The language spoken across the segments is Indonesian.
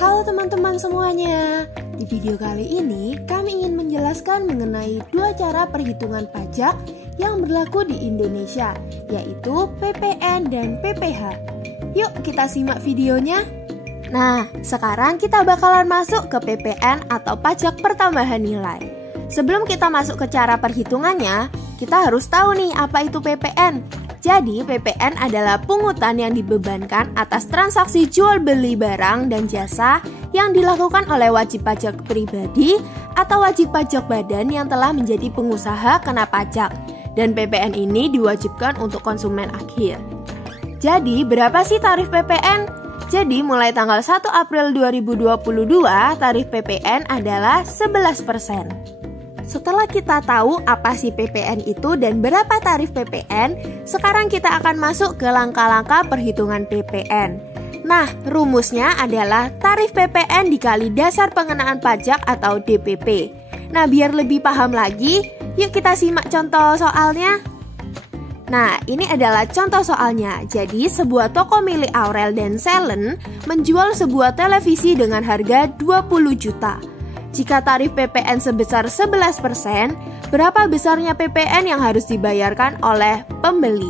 Halo teman-teman semuanya. Di video kali ini kami ingin menjelaskan mengenai dua cara perhitungan pajak yang berlaku di Indonesia, yaitu PPN dan PPH. Yuk kita simak videonya. Nah, sekarang kita bakalan masuk ke PPN atau pajak pertambahan nilai. Sebelum kita masuk ke cara perhitungannya, kita harus tahu nih apa itu PPN. Jadi, PPN adalah pungutan yang dibebankan atas transaksi jual beli barang dan jasa yang dilakukan oleh wajib pajak pribadi atau wajib pajak badan yang telah menjadi pengusaha kena pajak. Dan PPN ini diwajibkan untuk konsumen akhir. Jadi, berapa sih tarif PPN? Jadi, mulai tanggal 1 April 2022, tarif PPN adalah 11%. Setelah kita tahu apa sih PPN itu dan berapa tarif PPN, sekarang kita akan masuk ke langkah-langkah perhitungan PPN. Nah, rumusnya adalah tarif PPN dikali dasar pengenaan pajak atau DPP. Nah, biar lebih paham lagi, yuk kita simak contoh soalnya. Nah, ini adalah contoh soalnya. Jadi, sebuah toko milik Aurel dan Selen menjual sebuah televisi dengan harga 20 juta. Jika tarif PPN sebesar 11%, berapa besarnya PPN yang harus dibayarkan oleh pembeli?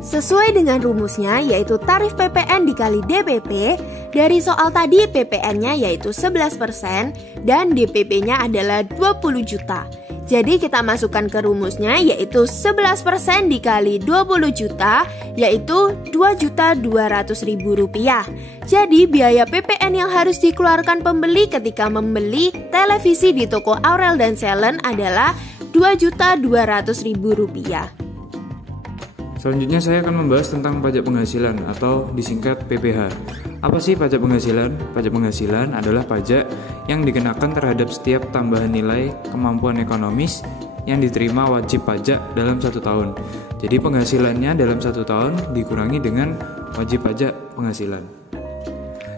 Sesuai dengan rumusnya, yaitu tarif PPN dikali DPP, dari soal tadi PPN-nya yaitu 11% dan DPP-nya adalah 20 juta. Jadi kita masukkan ke rumusnya yaitu 11% dikali 20 juta yaitu Rp2.200.000. Jadi biaya PPN yang harus dikeluarkan pembeli ketika membeli televisi di toko Aurel dan Selen adalah Rp2.200.000. Selanjutnya saya akan membahas tentang pajak penghasilan atau disingkat PPH. Apa sih pajak penghasilan? Pajak penghasilan adalah pajak yang dikenakan terhadap setiap tambahan nilai kemampuan ekonomis yang diterima wajib pajak dalam 1 tahun. Jadi penghasilannya dalam 1 tahun dikurangi dengan wajib pajak penghasilan.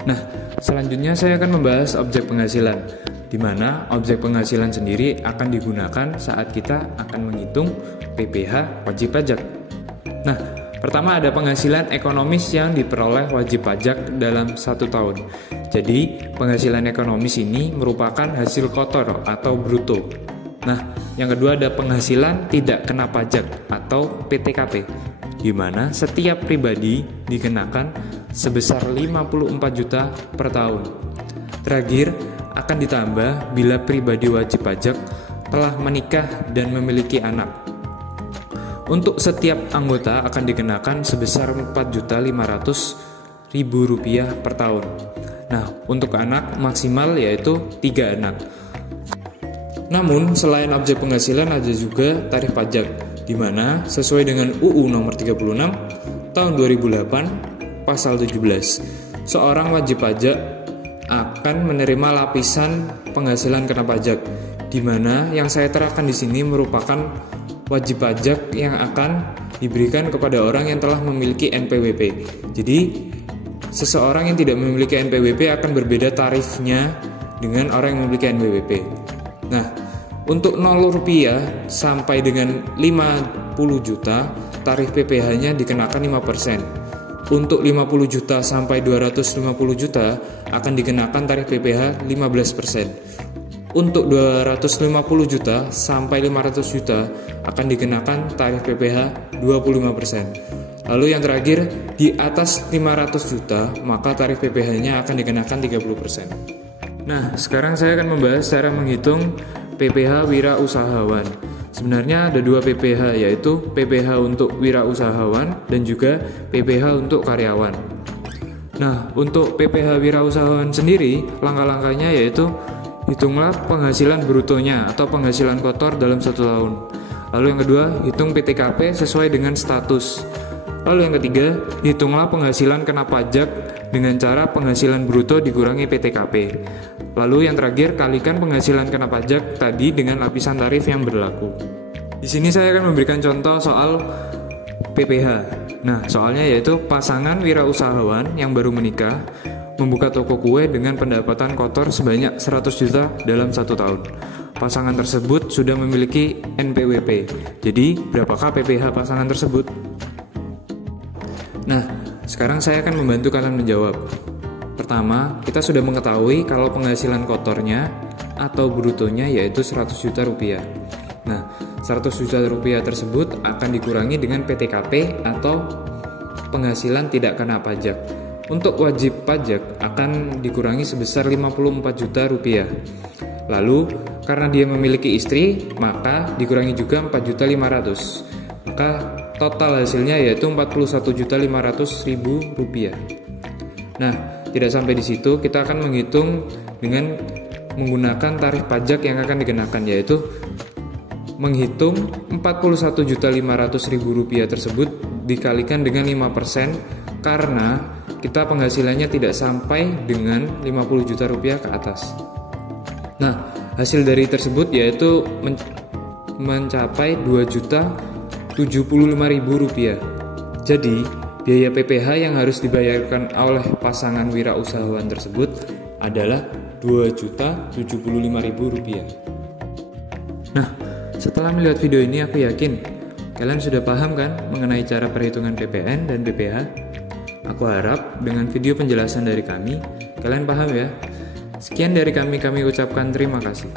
Nah, selanjutnya saya akan membahas objek penghasilan, di mana objek penghasilan sendiri akan digunakan saat kita akan menghitung PPH wajib pajak. Nah, pertama ada penghasilan ekonomis yang diperoleh wajib pajak dalam 1 tahun. Jadi, penghasilan ekonomis ini merupakan hasil kotor atau bruto. Nah, yang kedua ada penghasilan tidak kena pajak atau PTKP, di mana setiap pribadi dikenakan sebesar 54 juta per tahun. Terakhir, akan ditambah bila pribadi wajib pajak telah menikah dan memiliki anak. Untuk setiap anggota akan dikenakan sebesar Rp4.500.000 per tahun. Nah, untuk anak maksimal yaitu 3 anak. Namun, selain objek penghasilan ada juga tarif pajak, di mana sesuai dengan UU Nomor 36 Tahun 2008 Pasal 17, seorang wajib pajak akan menerima lapisan penghasilan kena pajak, di mana yang saya terangkan di sini merupakan wajib pajak yang akan diberikan kepada orang yang telah memiliki NPWP. Jadi, seseorang yang tidak memiliki NPWP akan berbeda tarifnya dengan orang yang memiliki NPWP. Nah, untuk Rp0 sampai dengan 50 juta, tarif PPH-nya dikenakan 5%. Untuk 50 juta sampai 250 juta akan dikenakan tarif PPH 15%. Untuk 250 juta sampai 500 juta akan dikenakan tarif PPH 25%. Lalu yang terakhir, di atas 500 juta maka tarif PPH-nya akan dikenakan 30%. Nah, sekarang saya akan membahas cara menghitung PPH wirausahawan. Sebenarnya ada 2 PPH, yaitu PPH untuk wirausahawan dan juga PPH untuk karyawan. Nah, untuk PPH wirausahawan sendiri, langkah-langkahnya yaitu hitunglah penghasilan brutonya atau penghasilan kotor dalam 1 tahun. Lalu yang kedua, hitung PTKP sesuai dengan status. Lalu yang ketiga, hitunglah penghasilan kena pajak dengan cara penghasilan bruto dikurangi PTKP. Lalu yang terakhir, kalikan penghasilan kena pajak tadi dengan lapisan tarif yang berlaku. Di sini saya akan memberikan contoh soal PPH. Nah, soalnya yaitu pasangan wirausahawan yang baru menikah membuka toko kue dengan pendapatan kotor sebanyak 100 juta dalam 1 tahun. Pasangan tersebut sudah memiliki NPWP. Jadi, berapakah PPH pasangan tersebut? Nah, sekarang saya akan membantu kalian menjawab. pertama, kita sudah mengetahui kalau penghasilan kotornya atau brutonya yaitu 100 juta rupiah. Nah, 100 juta rupiah tersebut akan dikurangi dengan PTKP atau penghasilan tidak kena pajak. Untuk wajib pajak akan dikurangi sebesar 54 juta rupiah. Lalu, karena dia memiliki istri, maka dikurangi juga 4.500.000. Maka total hasilnya yaitu 41.500.000 rupiah. Nah, tidak sampai di situ, kita akan menghitung dengan menggunakan tarif pajak yang akan dikenakan, yaitu menghitung 41.500.000 rupiah tersebut dikalikan dengan 5% karena kita penghasilannya tidak sampai dengan 50 juta rupiah ke atas. Nah, hasil dari tersebut yaitu mencapai 2.075.000 rupiah. Jadi, biaya PPh yang harus dibayarkan oleh pasangan wirausahawan tersebut adalah 2.075.000 rupiah. Nah, setelah melihat video ini aku yakin kalian sudah paham kan mengenai cara perhitungan PPN dan BPH. Aku harap dengan video penjelasan dari kami, kalian paham ya. Sekian dari kami ucapkan terima kasih.